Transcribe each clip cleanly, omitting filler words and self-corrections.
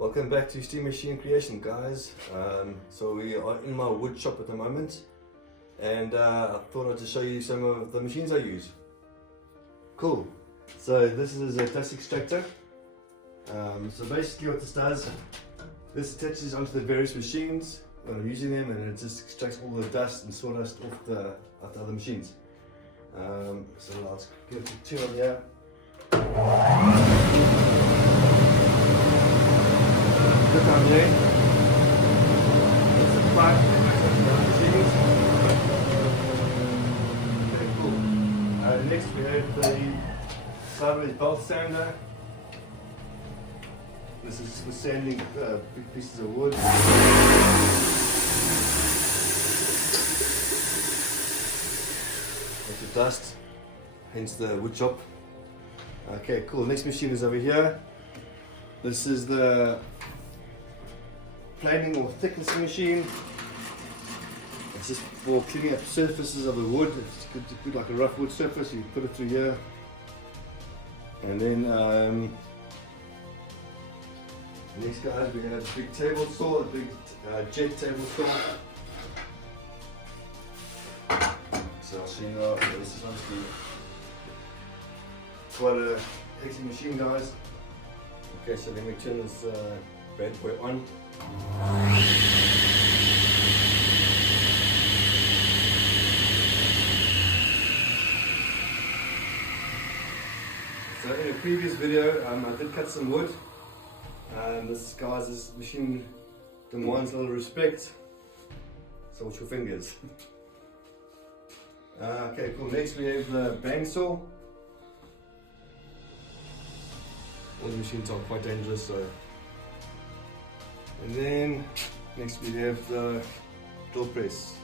Welcome back to Steam Machine Creation, guys. So we are in my wood shop at the moment, and I thought I'd just show you some of the machines I use. Cool. So this is a dust extractor. So basically what this does, this attaches onto the various machines when I'm using them, and it just extracts all the dust and sawdust off the other machines. So let's give it two on here. Look on there. That's the pipe that goes onto the machines. Okay, cool. Next we have the sideways belt sander. This is for sanding big pieces of wood. Lots of dust, hence the wood chop. Okay, cool. Next machine is over here. This is the planing or thicknessing machine. It's just for cleaning up surfaces of the wood. It's good to put like a rough wood surface, you put it through here. And then next, guys, we have a big table saw, a big jet table saw. So I'll show you now. This is obviously quite a hefty machine, guys. Okay, so let me turn this bad boy on. So in a previous video, I did cut some wood. This machine demands a little respect, so watch your fingers. Okay, cool. Next we have the bang saw. All the machines are quite dangerous, so. And then next we have the drill press.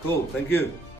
Cool, thank you.